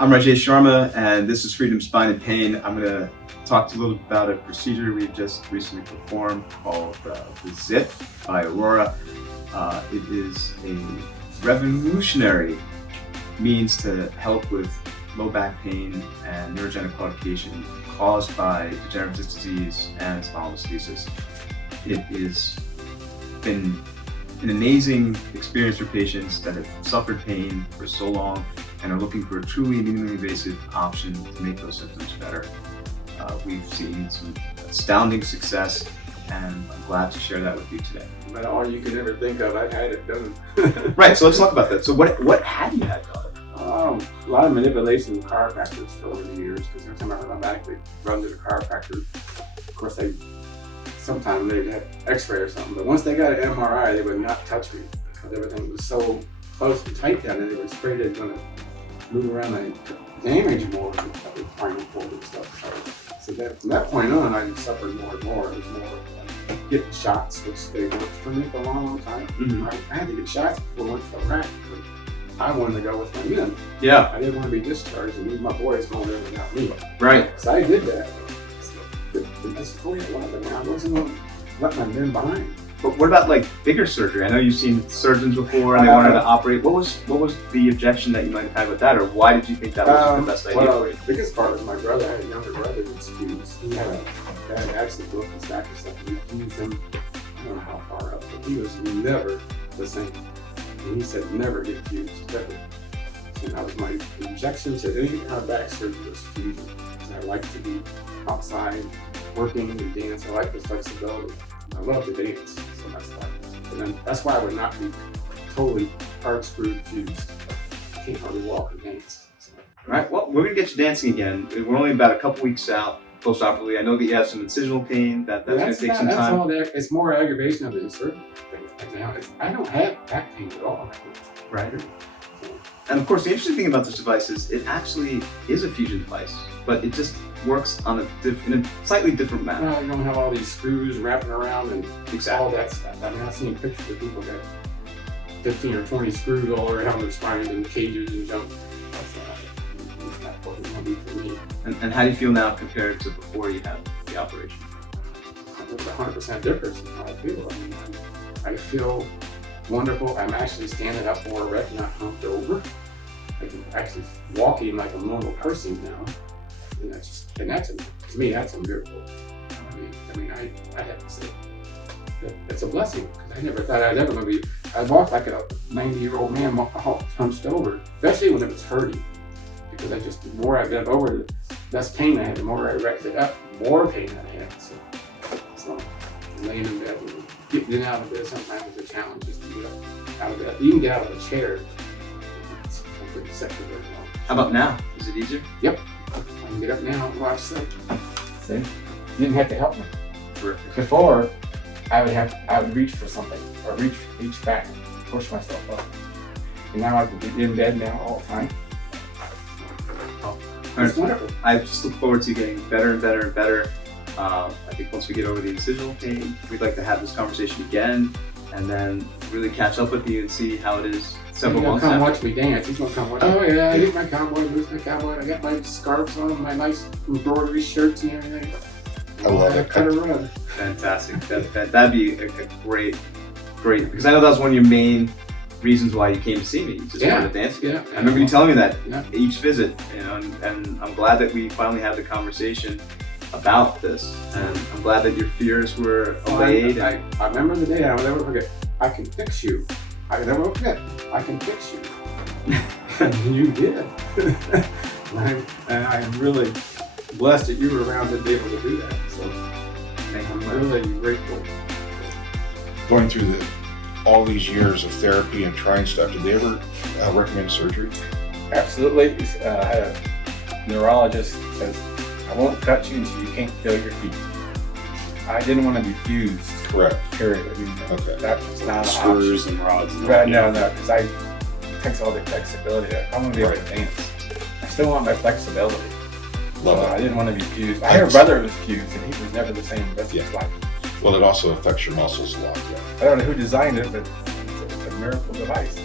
I'm Rajesh Sharma, and this is Freedom Spine and Pain. I'm going to talk to you a little bit about a procedure we've just recently performed called the ZIP by Aurora. It is a revolutionary means to help with low back pain and neurogenic claudication caused by degenerative disc disease and spondylolisthesis. It has been an amazing experience for patients that have suffered pain for so long and are looking for a truly minimally invasive option to make those symptoms better. We've seen some astounding success, and I'm glad to share that with you today. But all you could ever think of, I've had it done. Right, so let's talk about that. So what have you had done? A lot of manipulation with chiropractors for over the years, because every time I hurt my back, they run to the chiropractor. Of course, sometimes they'd have x-ray or something, but once they got an MRI, they would not touch me because everything was so close and tight down there. They were afraid they were going to move around and damage more with the spinal cord and stuff. So that, from that point on, I suffered more and more. It was more like getting shots, which they worked for me for a long, long time. Mm-hmm. I had to get shots before I went to the rack. I wanted to go with my men. Yeah. I didn't want to be discharged and leave my boys going there without me. Right. So I did that. That's the way it was. I mean, I wasn't going to let my men behind. But what about like bigger surgery? I know you've seen surgeons before and they wanted to operate. What was the objection that you might have had with that, or why did you think that was the best idea for you? The biggest part was my brother. I had a younger brother who was fused. He had a bad accident, broke his back or something. We fused him, I don't know how far up, but he was never the same. And he said, never get fused, ever. And that was my objection to any kind of back surgery was fusion. I like to be outside, working and dance. I like the flexibility. I love to dance, so that's why. And then that's why I would not be totally hard screwed fused. I can't hardly walk and dance. So. All right, well, we're gonna get you dancing again. We're only about a couple weeks out post-operatively. I know that you have some incisional pain. That's gonna take some time. That's all there. It's more aggravation of the insertion thing. I don't have back pain at all. Right. And of course, the interesting thing about this device is it actually is a fusion device, but it just works on in a slightly different manner. You don't have all these screws wrapping around and all Exactly. that stuff. I mean, I've seen pictures of people that 15 or 20 screws all around their spine and cages and junk. That's not what it will be for me. And how do you feel now compared to before you had the operation? There's a 100% difference in how I feel. I mean, I feel wonderful. I'm actually standing up more erect, not humped over. I'm actually walking like a normal person now. And to me, that's a miracle. I mean, I have to say, it's a blessing, because I never thought I'd ever be. I walked like a 90-year-old man hunched over, especially when it was hurting. Because the more I got over, the less pain I had, the more I erected up, more pain I had. So laying in bed, getting out of bed sometimes is a challenge, just to get up out of bed. Even get out of a chair. It's pretty sexy right now. How about now? Is it easier? Yep. I can get up now and watch sleep. See? You didn't have to help me. Terrific. Before, I would reach for something, or reach back and push myself up. And now I can get in bed now all the time. It's wonderful. I just look forward to getting better and better and better. I think once we get over the incisional pain, we'd like to have this conversation again and then really catch up with you and see how it is several months after. He's gonna come watch me dance. He's gonna come watch. Oh yeah, I get my cowboy, lose my cowboy. I got my scarves on, my nice embroidery shirts and everything. I love it. Cut a run. Fantastic. That'd be a great, because I know that was one of your main reasons why you came to see me. You just wanted to dance. Yeah. I remember you telling me that Yeah. each visit, and I'm glad that we finally had the conversation about this, and I'm glad that your fears were allayed. I remember the day, I will never forget. I can fix you. I never forget. I can fix you. And you did. and I am really blessed that you were around to be able to do that. So I'm really grateful. Going through all these years of therapy and trying stuff, did they ever recommend surgery? Absolutely. I had a neurologist who says, I won't cut you until you can't feel your feet. I didn't want to be fused. Correct. Period. I mean, Okay. that was not an Screws option. and rods. And Right, no, because it takes all the flexibility. I want to be able to dance. I still want my flexibility. Love I it. didn't want to be fused. I had a brother who was fused, and he was never the same rest of his life. Well, it also affects your muscles a lot. I don't know who designed it, but it's a miracle device.